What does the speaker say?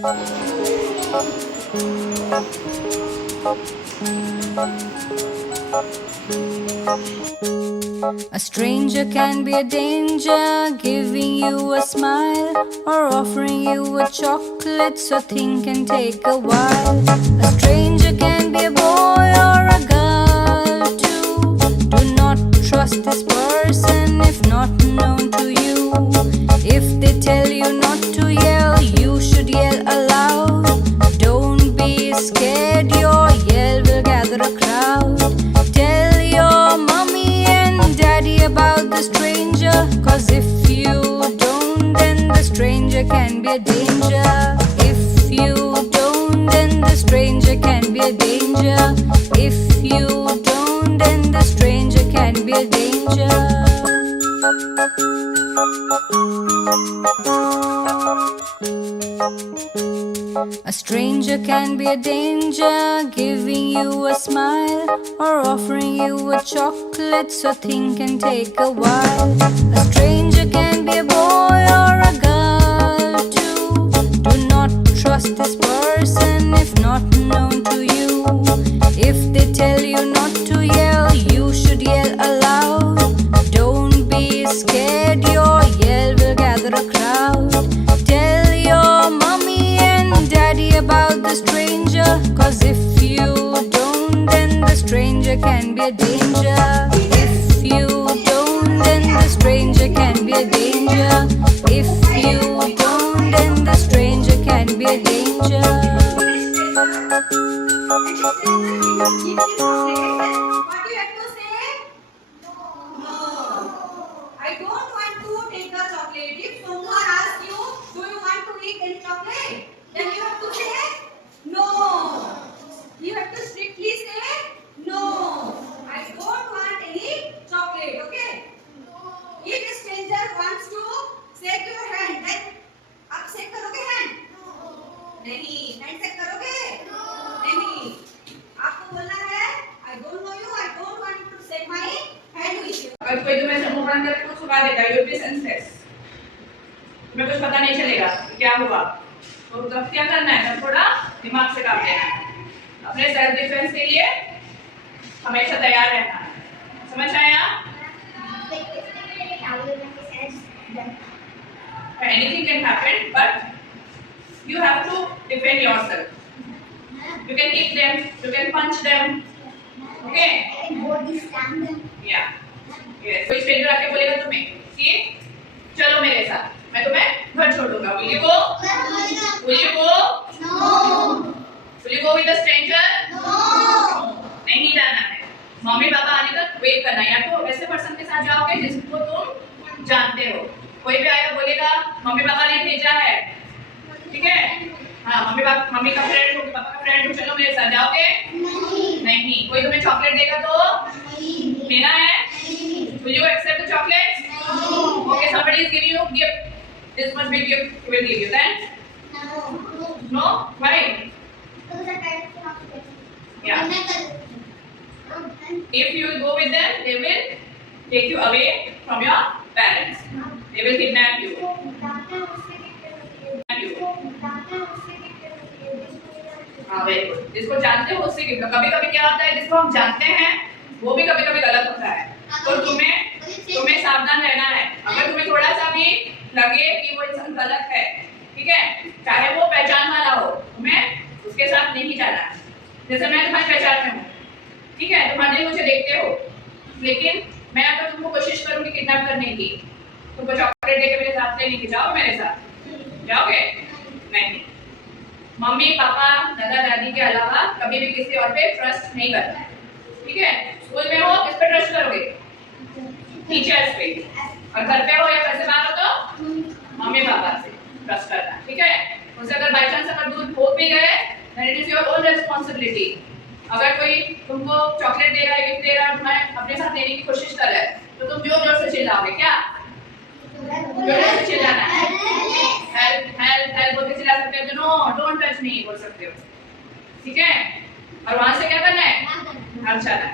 A stranger can be a danger, giving you a smile or offering you a chocolate, so think and take a while. A stranger can be a boy or a girl too. Do not trust this person if not known to you. If they tell you not to yell, you should yell aloud. Don't be scared, your yell will gather a crowd. Tell your mommy and daddy about the stranger, 'cause if you don't, then the stranger can be a danger. If you don't, then the stranger can be a danger. If you don't, then the stranger can be a danger. A stranger can be a danger, giving you a smile or offering you a chocolate, so think and take a while. A stranger can be a boy or a girl too. Do not trust this person if not known to you. If they tell you not to yell, you should yell aloud. Don't be scared, your yell will gather a crowd. Tell your mommy and daddy about the stranger, 'cause if you don't, then the stranger can be a danger. If you don't, then the stranger can be a danger. If you don't, then the stranger can be a danger. What do you have to say? No. I don't want to take the chocolate. If someone asks you, do you want to eat any chocolate? Then you have to say no. You have to strictly say no. I don't want any chocolate. Okay? If a stranger wants to shake your hand, then आप shake करोगे hand? नहीं. Hand shake करोगे? नहीं. आपको बोलना है I don't know you. I don't want to shake my hand with you. अगर कोई तुम्हें समूह बंद करके कुछ छुपा देगा, यू विल बी सेंसलेस, तुम्हें कुछ पता नहीं चलेगा क्या हुआ। तो तब क्या करना है, तब थोड़ा दिमाग से काम लेना है। अपने सेल्फ डिफेंस के लिए हमेशा तैयार रहना है। समझ आया? Anything can happen, but you have to defend yourself. You can hit them, you can punch them, okay? Yeah. Yes. कोई स्ट्रेंजर आके बोलेगा तुम्हें कि चलो मेरे साथ, मैं तुम्हें घर छोड़ दूंगा। Will you go? Will you go? No. Will you go with the stranger? No. नहीं जाना है। मम्मी पापा आने तक वेट करना है। या तो ऐसे पर्सन के साथ जाओगे जिसको तुम जानते हो। कोई भी आएगा बोलेगा मम्मी पापा ने भेजा है, ठीक है? हाँ, मम्मी का फ्रेंड हो, पापा का फ्रेंड हो, चलो मेरे साथ जाओगे? नहीं। कोई तुम्हें चॉकलेट देगा तो लेना है? Will you accept the chocolates? No. Okay, somebody is giving you gift. This much big gift he will give you. Then? No. Why? Yeah. If you will go with them, they will take you away from your parents. They will kidnap you. हाँ, very good. जिसको जानते हो उससे gift. कभी-कभी क्या होता है, जिसको हम जानते हैं वो भी कभी-कभी गलत होता है। तो तुम्हें सावधान रहना है। अगर तुम्हें थोड़ा सा भी लगे कि वो इंसान गलत है, ठीक है, चाहे वो पहचान वाला हो, तुम्हें उसके साथ नहीं जाना है। जैसे मैं तुम्हारी पहचान में हूँ, ठीक है, तुम हर दिन मुझे देखते हो, लेकिन मैं अगर तुमको कोशिश करूंगी किडनैप करने की, तुमको चॉकलेट देके मेरे साथ लेने की, जाओ मेरे साथ? जाओगे? नहीं। मम्मी पापा दादा दादी के अलावा कभी भी किसी और पे ट्रस्ट नहीं करना है, ठीक है? स्कूल में हो किस पे ट्रस्ट करोगे? टीचर्स पे। और घर पे हो या घर से बाहर हो तो मम्मी पापा से ट्रस्ट करना, ठीक है? उनसे अगर बाय चांस अगर दूर हो भी गए, then it is your own responsibility. अगर कोई तुमको चॉकलेट दे रहा है, गिफ्ट दे रहा है, तुम्हें अपने साथ लेने की कोशिश कर रहा है, तो तुम जोर-जोर से चिल्लाओगे क्या? जोर-जोर से चिल्लाना है। हेल्प हेल्प हेल्प बोल के चिल्ला सकते हो, नो डोंट टच मी बोल सकते हो, ठीक है? और वहां से क्या करना है? अच्छा है।